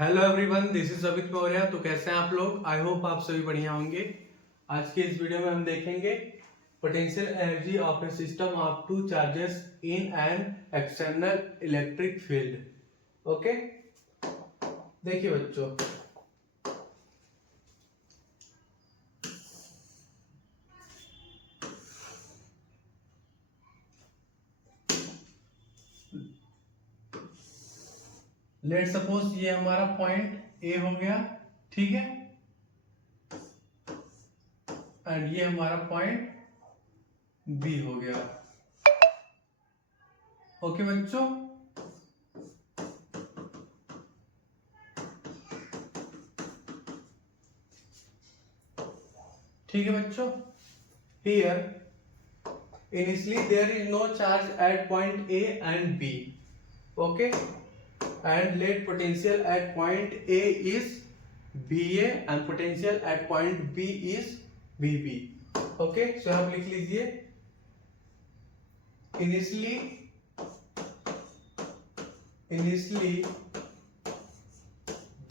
Hello everyone, this is Amit Maurya. तो कैसे हैं आप लोग? आई होप आप सभी बढ़िया होंगे। आज के इस वीडियो में हम देखेंगे potential energy of A system of two charges in an external electric field. Okay, देखिए बच्चों, लेट सपोज ये हमारा पॉइंट ए हो गया, ठीक है, एंड ये हमारा पॉइंट बी हो गया। ओके बच्चों, ठीक है बच्चों। Here initially there is no charge at point A and B, okay, and let potential at point A is VA and potential at point B is VB. okay, so आप लिख लीजिए initially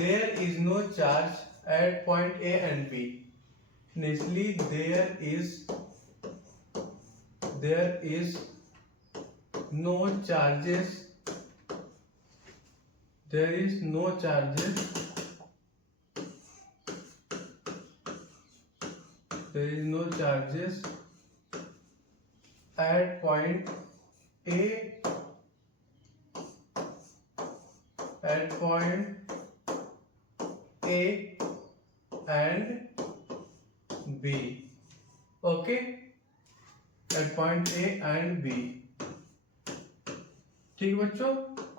there is no charge at point A and B. initially there is no charges at point A and B. okay, at point A and B. ठीक है बच्चों,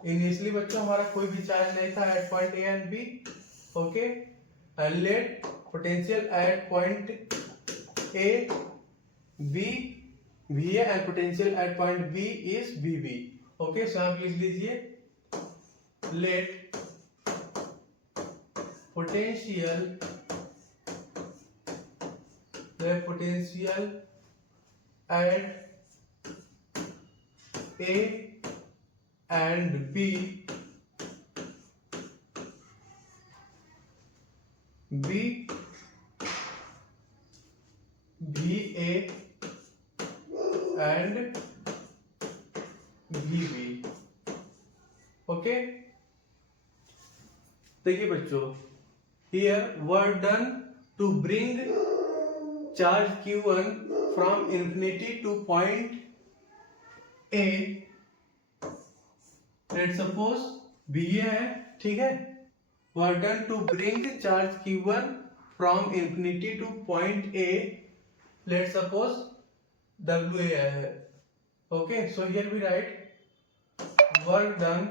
initially बच्चों हमारा कोई भी चार्ज नहीं था at point A and B. Okay, and let potential at point A be V A and potential at point B is be B. Okay, so आप लिख लीजिए let potential at A and B VA and VB। Okay, देखिए बच्चों, here work done to bring charge Q1 from infinity to point A, let's suppose VA है, ठीक है, work done to bring charge Q1 from infinity to point A, let's suppose WA है। okay, so here we write work done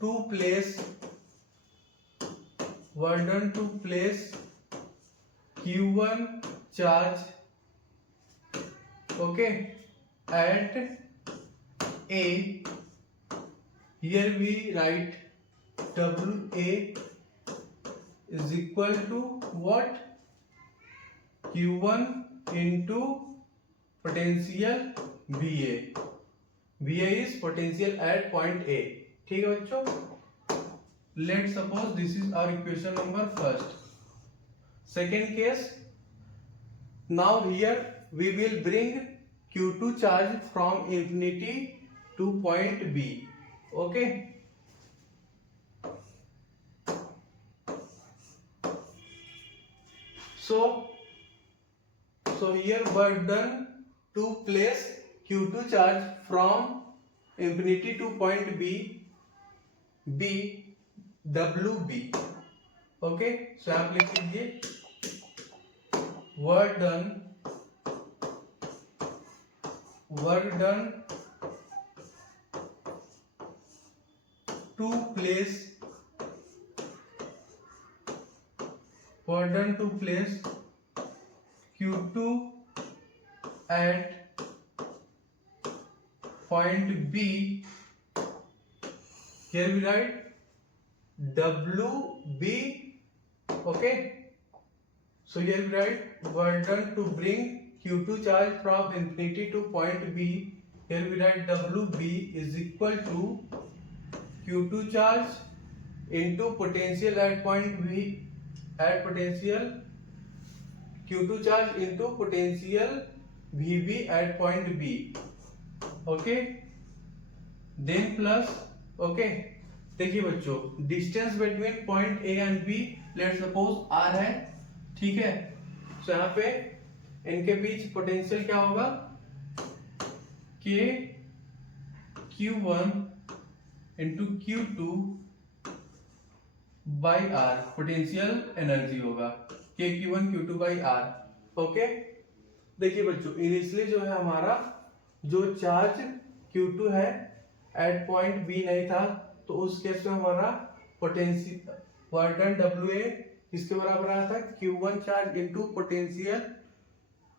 to place Q1 charge, okay, at A. Here we write WA is equal to what? Q1 into potential VA. VA is potential at point A। ठीक है बच्चों, let's suppose this is our equation number first. Second case, now here we will bring Q2 charge from infinity to point B. Okay, so here work done to place Q2 charge from infinity to point B WB। Okay, so आप लिख लीजिए work done to place Q2 at point B। here we write WB। okay, so here we write work done to bring Q2 charge from infinity to point B here we write WB is equal to Q2 charge into potential at point V at potential Q2 charge into potential VB at point B. Okay, then plus okay. देखिए बच्चों, distance between point A and B let suppose R है, ठीक है। तो यहाँ पे इनके बीच potential क्या होगा, K Q1 into Q2 by R potential energy होगा, K Q1 Q2 by are. Okay, देखिए बच्चों, इनिशियली जो है हमारा जो चार्ज Q2 है एट पॉइंट बी नहीं था, तो उस केस में हमारा पोटेंशियल वर्डन WA किसके बराबर आया था, Q1 charge into potential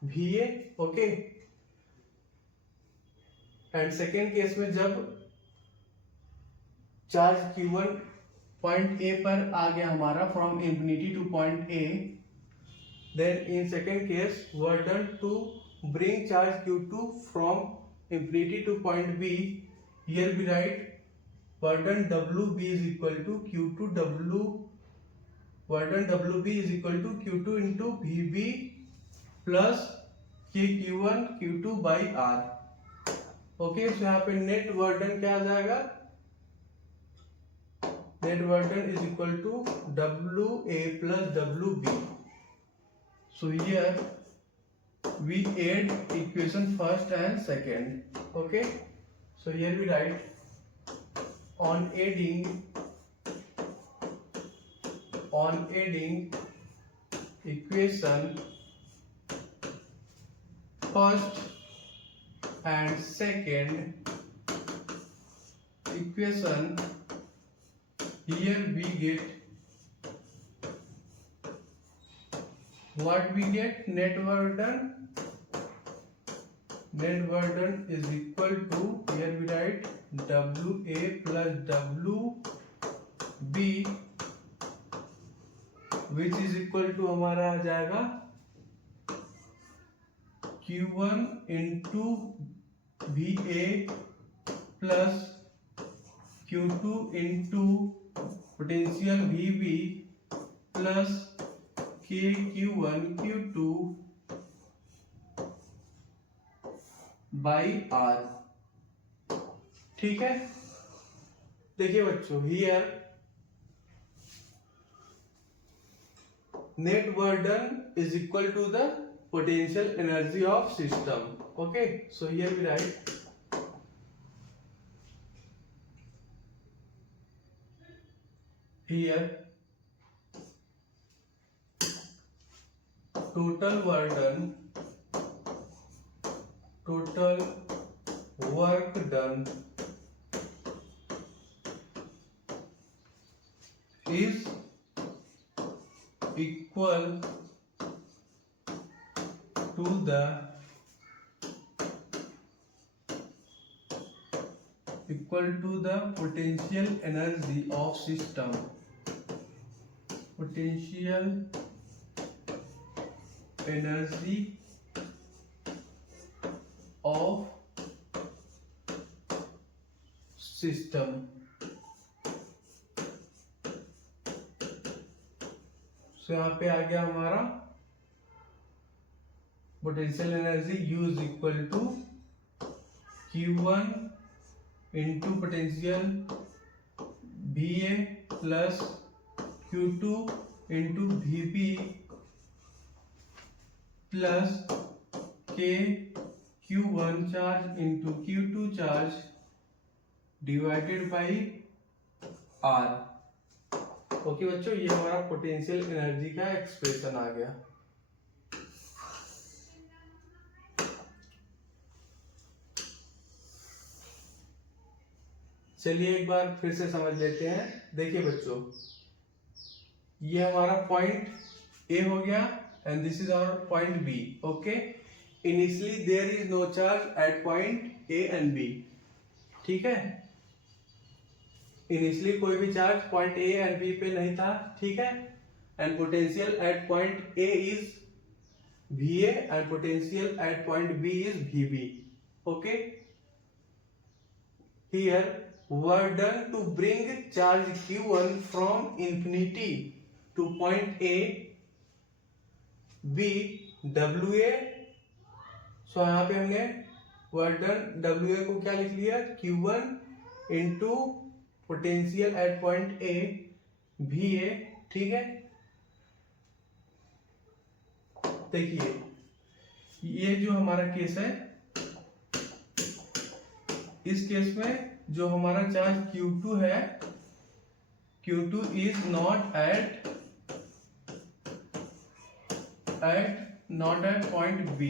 VA। Okay, and second case में जब चार्ज Q1 पॉइंट A पर आ गया हमारा from infinity to point A, then in second case burden to bring charge Q2 from infinity to point B, here we write burden WB is equal to Q2 W, burden WB is equal to Q2 into VB plus K Q1 Q2 by R। Okay, तो यहाँ पे net burden क्या आ जाएगा, net burden is equal to WA plus WB। So here we add equation first and second. Okay, so here we write on adding equation first and second equation, here we get what we get, net burden is equal to, here we write WA plus WB which is equal to हमारा आ जाएगा Q1 into VA plus Q2 into potential VB plus K Q1 Q2 by R। ठीक है, देखिए बच्चों, here net burden is equal to the potential energy of system। okay, so here we write here total work done is equal to the potential energy of system, potential energy of system। तो यहाँ पे आ गया हमारा potential energy U is equal to Q1 into potential VA plus Q2 into VB plus K Q1 charge into Q2 charge divided by R। Okay बच्चों, ये हमारा potential energy का एक्सप्रेशन आ गया। चलिए एक बार फिर से समझ लेते हैं। देखिए बच्चों, ये हमारा पॉइंट ए हो गया and this is our point B. Okay, initially there is no charge at point A and B. ठीक है, इनिशियली कोई भी charge point A and B पे नहीं था। ठीक है, and potential at point A is VA and potential at point B is VB। Okay, here work done to bring charge q1 from infinity to point A B WA। सो यहाँ पे हमने work done WA को क्या लिख लिया, Q1 into potential at point A VA। ठीक है, देखिए ये जो हमारा केस है, इस केस में जो हमारा चार्ज Q2 है, Q2 is not at point B।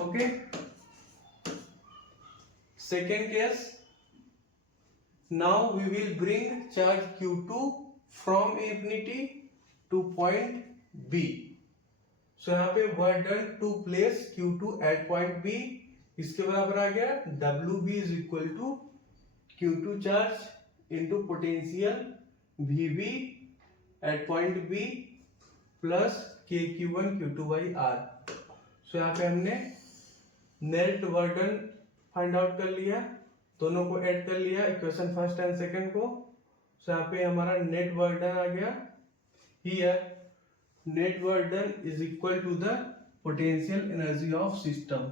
Okay, second case, now we will bring charge Q2 from infinity to point B। सो यहाँ पे work done to place Q2 at point B इसके बराबर आ गया WB is equal to Q2 charge into potential VB at point B plus KQ1 Q2 by R। सो यहाँ पे हमने net work done find out कर लिया, दोनों को ऐड कर लिया, इक्वेशन फर्स्ट एंड सेकंड को। सो यहाँ पे हमारा नेट वर्क डन आ गया, here net work done is equal to the potential energy of system.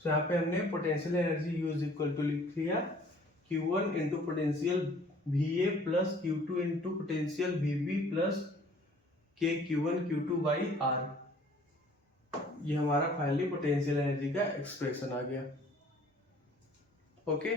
So यहाँ पे हमने potential energy use equal to लिख लिया Q1 into potential VA plus Q2 into potential VB plus KQ1 Q2 by R। ये हमारा finally potential energy का expression आ गया। ओके।